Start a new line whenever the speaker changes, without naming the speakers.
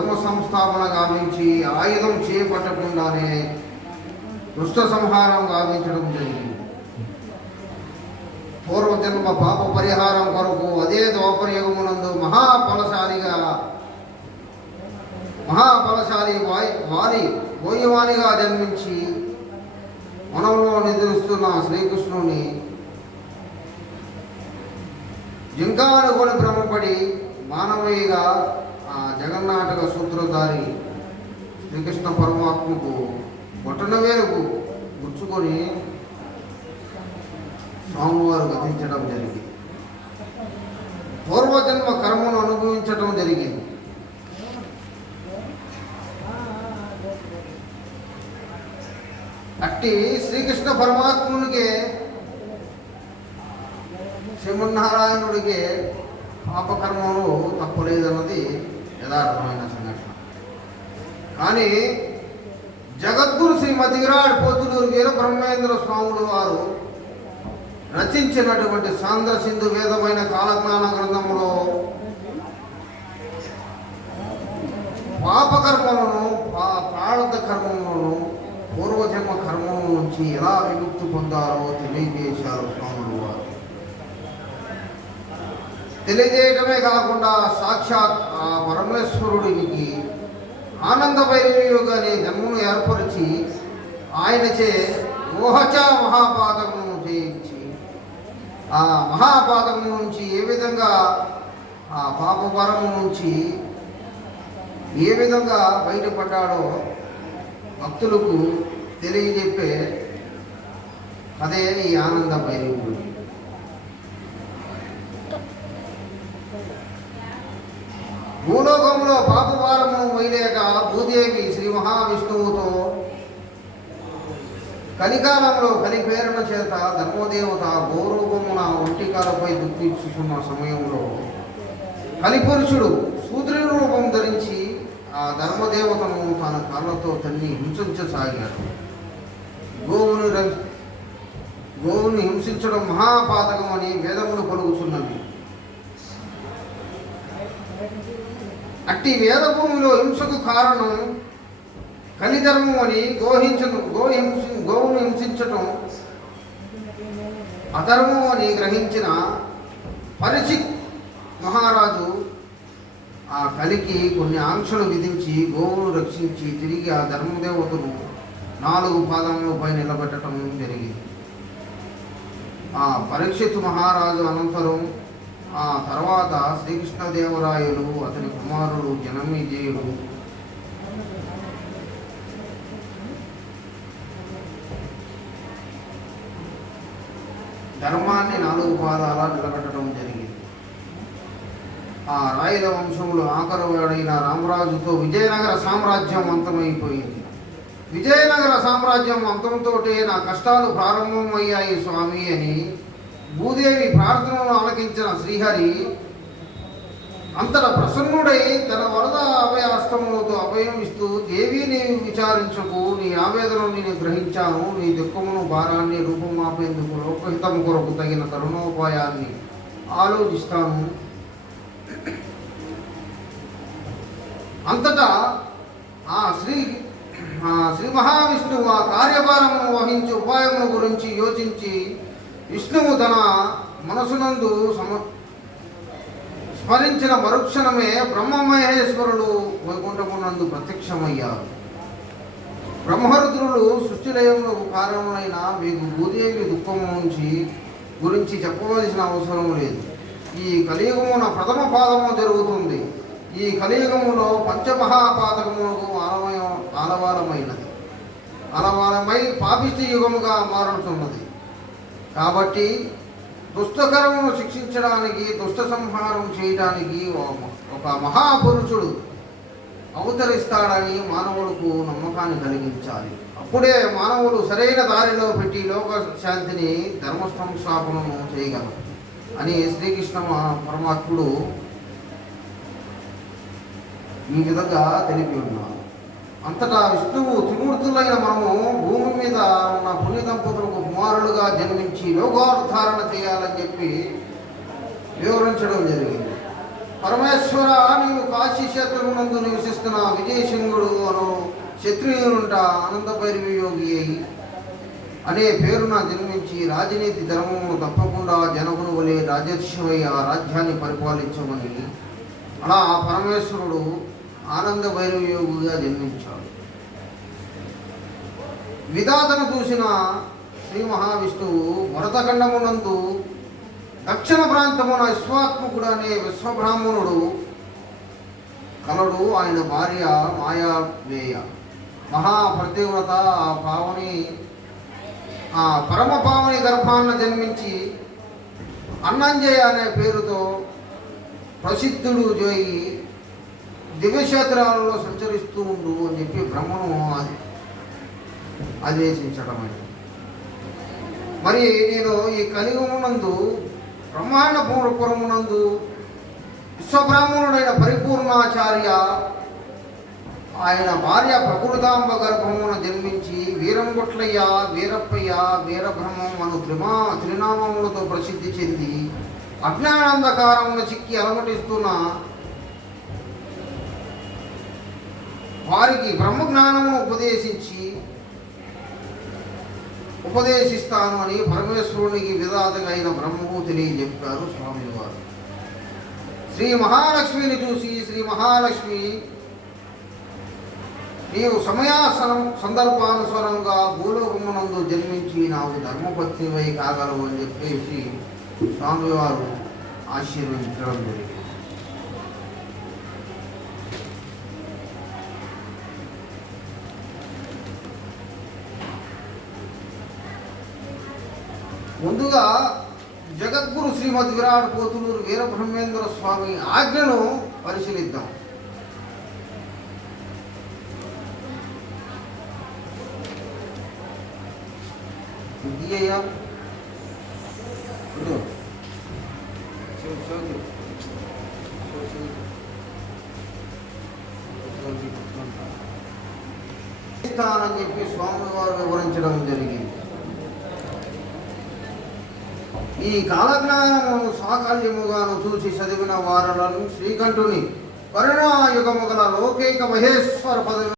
ధర్మ సంస్థాపన గావించి ఆయుధం చేపట్టకుండానే దుష్ట సంహారం గావించడం జరిగింది. పూర్వజన్మ పాప పరిహారం కొరకు అదే ద్వాపరయుగమునందు మహాఫలశాలిగా మహాఫలశాలి వాయి వారి బోయవానిగా జన్మించి మనంలో నిద్రిస్తున్న శ్రీకృష్ణుని జింకానుకొని భ్రమపడి మానవీయగా జగన్నాటక సూత్రధారి శ్రీకృష్ణ పరమాత్మకు బొట్టన వేరుకు గుచ్చుకొని స్వామివారు గతించడం జరిగింది. పూర్వజన్మ కర్మను అనుభవించడం జరిగింది. అట్టి శ్రీకృష్ణ పరమాత్మునికి శ్రీమన్నారాయణుడికి పాపకర్మలు తప్పలేదన్నది యథార్థమైన సంఘటన. కానీ జగద్గురు శ్రీ మతిగిరాడు పోతులూరు వీర బ్రహ్మేంద్ర స్వాములు వారు రచించినటువంటి సాంద్ర సింధు వేదమైన కాలజ్ఞాన గ్రంథంలో పాపకర్మలను పా- ప్రారంధ కర్మలను పూర్వజన్మ కర్మల నుంచి ఎలా విముక్తి పొందాలో తెలియజేశారు స్వాములు వారు తెలియజేయటమే కాకుండా సాక్షాత్ ఆ పరమేశ్వరుడికి ఆనందభైరవి జన్మను ఏర్పరిచి ఆయనచే ఊహచ మహాపాతకము చేయించి ఆ మహాపాతకం నుంచి ఏ విధంగా ఆ పాపవరము నుంచి ఏ విధంగా బయటపడ్డాడో భక్తులకు తెలియజెప్పే అదే ఈ ఆనంద భైరవుడు భూలోకంలో పాపభారము వైలేక భూదేవి శ్రీ మహావిష్ణువుతో కలికాలంలో కలిపేరణ చేత ధర్మదేవత గౌరవమున ఒంటికాలపై దుఃఖించుచున్న సమయంలో కలిపురుషుడు సూత్రుని రూపం ధరించి ఆ ధర్మదేవతను తన కాళ్ళతో తన్ని హింసించసాగాడు. గోవుని గోవుని హింసించడం మహాపాతకమని వేదములు పలుకుతున్నవి అట్టి వేదభూమిలో హింసకు కారణం కలిధర్మం అని గోహించను గోహింస గోవును హింసించటం. అధర్మం అని గ్రహించిన పరిషిత్ మహారాజు ఆ కలికి కొన్ని ఆంక్షలు విధించి గోవును రక్షించి తిరిగి ఆ ధర్మదేవతను నాలుగు పాదములపై నిలబెట్టడం జరిగింది. ఆ పరీక్షిత్ మహారాజు అనంతరం ఆ తర్వాత శ్రీకృష్ణదేవరాయలు అతని కుమారుడు జనమేజయుడు ధర్మాన్ని నాలుగు పాదాల నిలబెట్టడం జరిగింది. ఆ రాయుల వంశంలో ఆఖరువాడైన రామరాజుతో విజయనగర సామ్రాజ్యం అంతమైపోయింది. విజయనగర సామ్రాజ్యం అంతంతో నా కష్టాలు ప్రారంభమయ్యాయి స్వామి అని భూదేవి ప్రార్థనను ఆలకించిన శ్రీహరి అంతట ప్రసన్నుడై తన వరద అభయాస్తములతో అభయం ఇస్తూ దేవి నీవు విచారించకు నీ ఆవేదనను నేను గ్రహించాను. నీ దుఃఖమును భారాన్ని రూపమాపేందుకు లోకహితం కొరకు తగిన తరుణోపాయాన్ని ఆలోచిస్తాను. అంతటా ఆ శ్రీ శ్రీ మహావిష్ణువు ఆ కార్యభారమును వహించి ఉపాయమును గురించి యోచించి విష్ణువు తన మనసునందు సమ స్మరించిన మరుక్షణమే బ్రహ్మమహేశ్వరుడు వైకుంఠమునందు ప్రత్యక్షమయ్యారు. బ్రహ్మరుద్రులు సృష్టిలయంలో కారణములైన మీకు భూదేవి దుఃఖము నుంచి గురించి చెప్పవలసిన అవసరం లేదు. ఈ కలియుగమున ప్రథమ పాదము జరుగుతుంది. ఈ కలియుగములో పంచమహాపాతకములకు ఆలవయం ఆలవాలమైనది ఆలవారమై పాపిష్టి యుగముగా మారుతున్నది. కాబట్టి దుష్టకరమును శిక్షించడానికి దుష్ట సంహారం చేయడానికి ఒక- ఒక మహాపురుషుడు అవతరిస్తాడని మానవులకు నమ్మకాన్ని కలిగించాలి. అప్పుడే మానవులు సరైన దారిలో పెట్టి లోక శాంతిని ధర్మ సంస్థాపనను చేయగలరు అని శ్రీకృష్ణ పరమాత్ముడు ఈ విధంగా తెలిపి ఉన్నారు అంతటా విష్ణువు త్రిమూర్తులైన మనము భూమి మీద ఉన్న పుణ్య దంపతులకు కుమారులుగా జన్మించి లోకోద్ధారణ చేయాలని చెప్పి వివరించడం జరిగింది. పరమేశ్వర నీవు కాశీ క్షేత్రమునందు నివసిస్తున్న విజయసింహుడు అను క్షత్రియునుంట ఆనంద భైరవి యోగి అయి అనే పేరున జన్మించి రాజనీతి ధర్మమును తప్పకుండా జనకుని వలె రాజర్షివై ఆ రాజ్యాన్ని పరిపాలించమని అలా ఆ పరమేశ్వరుడు ఆనంద భైరవ యోగుగా జన్మించాడు. విధాతను చూసిన శ్రీ మహావిష్ణువు భరతఖండమునందు దక్షిణ ప్రాంతమున విశ్వాత్మకుడు అనే విశ్వబ్రాహ్మణుడు కలడు ఆయన భార్య మాయావేయ. మహాప్రతివ్రత ఆ పావని ఆ పరమ పావని గర్భాన్న జన్మించి అన్నంజయ అనే పేరుతో ప్రసిద్ధుడు జోయి దివ్యక్షేత్రాలలో సంచరిస్తూ ఉండు అని చెప్పి బ్రహ్మను ఆదేశించడం ఆదేశించడమైనది మరి నేను ఈ కలియుగమునందు బ్రహ్మాండ పూర్వపురమునందు విశ్వబ్రాహ్మణుడైన పరిపూర్ణాచార్య ఆయన భార్య ప్రకృతాంబ గర్భమున జన్మించి వీరంగుట్లయ్య వీరప్పయ్య వీరబ్రహ్మం అను త్రిమా త్రినామములతో ప్రసిద్ధి చెంది అజ్ఞానాంధకారమున చిక్కి అలమటిస్తున్న వారికి బ్రహ్మజ్ఞానము ఉపదేశించి ఉపదేశిస్తాను అని పరమేశ్వరునికి విధాతగా అయిన బ్రహ్మకు తెలియజెప్పారు స్వామివారు. శ్రీ మహాలక్ష్మిని చూసి శ్రీ మహాలక్ష్మి నీవు సమయాసనం సందర్భానుసారంగా భూలోకమునందు జన్మించి నాకు ధర్మపత్నివై కాగలవు అని చెప్పేసి స్వామివారు ఆశీర్వదించడం జరిగింది. ముందుగా జగద్గురు శ్రీమద్ విరాట్ పోతులూరు వీరబ్రహ్మేంద్ర స్వామి ఆజ్ఞను పరిశీలిద్దాం. ఇది అయ్యా. స్వామి వారు వివరించడం జరిగింది శివకి. శివకి పట్టుకుంటా. ఇస్తానని చెప్పి స్వామివారు వివరించడం జరిగింది ఈ కాలజ్ఞానము సాకల్యముగాను చూసి చదివిన వారలను శ్రీకంఠుని కరుణాయుగముగల లోకైక మహేశ్వర పదవి